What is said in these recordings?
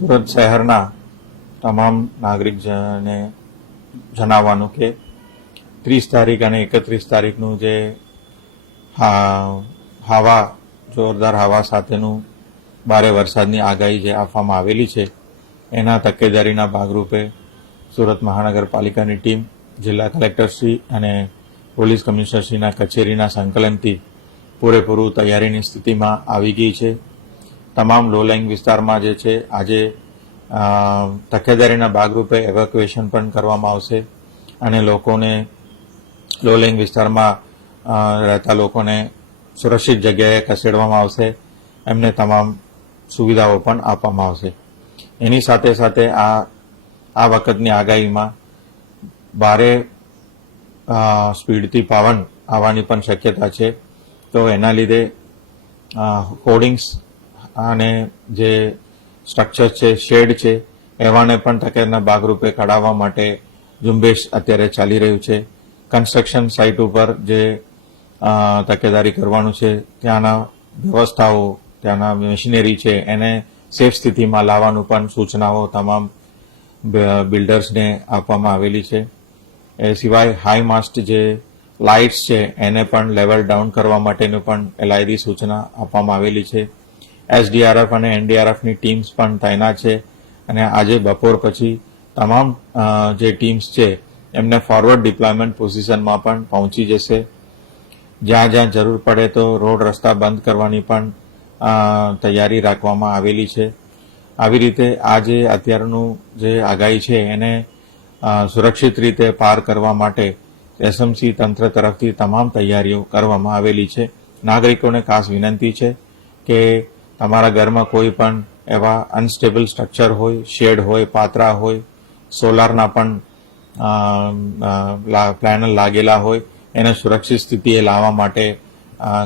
સુરત શહેરના તમામ નાગરિકજનોને જણાવવાનું કે 30 તારીખ અને 31 તારીખનું જે જોરદાર હવા સાથેનું ભારે વરસાદની આગાહી જે આપવામાં આવેલી છે એના તકેદારીના ભાગરૂપે સુરત મહાનગરપાલિકાની ટીમ જિલ્લા કલેક્ટરશ્રી અને પોલીસ કમિશનરશ્રીના કચેરીના સંકલનથી પૂરેપૂરું તૈયારીની સ્થિતિમાં આવી ગઈ છે. તમામ લો લાઇંગ વિસ્તારમાં જે છે આજે તકેદારીના ભાગરૂપે એવેક્યુએશન પણ કરવામાં આવશે અને લોકોને લો લાઇંગ વિસ્તારમાં રહેતા લોકોને સુરક્ષિત જગ્યાએ ખસેડવામાં આવશે. એમને તમામ સુવિધાઓ પણ આપવામાં આવશે. એની સાથે સાથે આ વખતની આગાહીમાં ભારે સ્પીડથી પવન આવવાની પણ શક્યતા છે. તો એના લીધે હોર્ડિંગ્સ અને જે સ્ટ્રક્ચર છે, શેડ છે, એવાને પણ તકેદારીના ભાગરૂપે કઢાવવા માટે ઝુંબેશ અત્યારે ચાલી રહ્યું છે. કન્સ્ટ્રક્શન સાઇટ ઉપર જે તકેદારી કરવાનું છે ત્યાંના વ્યવસ્થાઓ, ત્યાંના મશીનરી છે એને સેફ સ્થિતિમાં લાવવાનું પણ સૂચનાઓ તમામ બિલ્ડર્સને આપવામાં આવેલી છે. એ સિવાય હાઈ માસ્ટ જે લાઇટ્સ છે એને પણ લેવલ ડાઉન કરવા માટેનું પણ એલાયદી સૂચના આપવામાં આવેલી છે. એસડીઆરએફ અને એનડીઆરએફની ટીમ્સ પણ તૈનાત છે અને આજે બપોર પછી તમામ જે ટીમ્સ છે એમને ફોરવર્ડ ડિપ્લોયમેન્ટ પોઝિશનમાં પણ પહોંચી જશે. જ્યાં જ્યાં જરૂર પડે તો રોડ રસ્તા બંધ કરવાની પણ તૈયારી રાખવામાં આવેલી છે. આવી રીતે આ જે અત્યારનું જે આગાહી છે એને સુરક્ષિત રીતે પાર કરવા માટે એસએમસી તંત્ર તરફથી તમામ તૈયારીઓ કરવામાં આવેલી છે. નાગરિકોને ખાસ વિનંતી છે કે તમારા ઘરમાં કોઈ પણ એવા અનસ્ટેબલ સ્ટ્રક્ચર હોય, શેડ હોય, પાતરા હોય, સોલારના પણ પેનલ લાગેલા હોય એને સુરક્ષિત સ્થિતિએ લાવવા માટે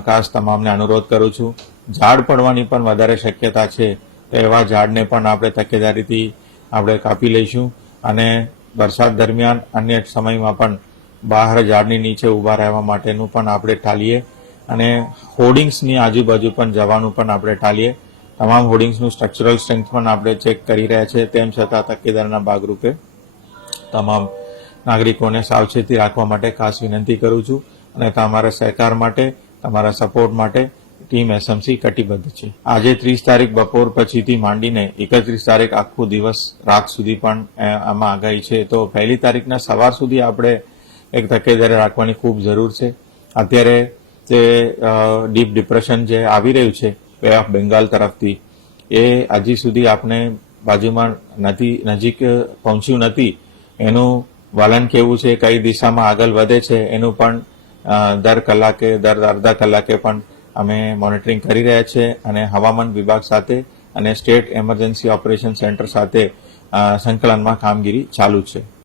ખાસ તમામને અનુરોધ કરું છું. ઝાડ પડવાની પણ વધારે શક્યતા છે તો એવા ઝાડને પણ આપણે તકેદારીથી આપણે કાપી લઈશું અને વરસાદ દરમિયાન અન્ય સમયમાં પણ બહાર ઝાડની નીચે ઊભા રહેવા માટેનું પણ આપણે ટાળીએ અને હોર્ડિંગ્સની આજુબાજુ પણ જવાનું પણ આપણે ટાળીએ. તમામ હોર્ડિંગ્સનું સ્ટ્રક્ચરલ સ્ટ્રેન્થ પણ આપણે ચેક કરી રહ્યા છે. તેમ છતાં તકેદારીના ભાગરૂપે તમામ નાગરિકોને સાવચેતી રાખવા માટે ખાસ વિનંતી કરું છું અને તમારા સહકાર માટે, તમારા સપોર્ટ માટે ટીમ એસએમસી કટિબદ્ધ છે. આજે 30 તારીખ બપોર પછીથી માંડીને 31 તારીખ આખો દિવસ રાત સુધી પણ આમાં આગાહી છે. તો 1 તારીખના સવાર સુધી આપણે એક તકેદારી રાખવાની ખૂબ જરૂર છે. અત્યારે જે ડીપ ડિપ્રેશન જે આવી રહ્યું છે બે ઓફ બેંગાલ તરફથી એ હજી સુધી આપણે બાજુમાં નજીક પહોંચ્યું નથી. એનું વલણ કેવું છે, કઈ દિશામાં આગળ વધે છે એનું પણ દર કલાકે, દર અડધા કલાકે પણ અમે મોનિટરિંગ કરી રહ્યા છીએ અને હવામાન વિભાગ સાથે અને સ્ટેટ એમરજન્સી ઓપરેશન સેન્ટર સાથે સંકલનમાં કામગીરી ચાલુ છે.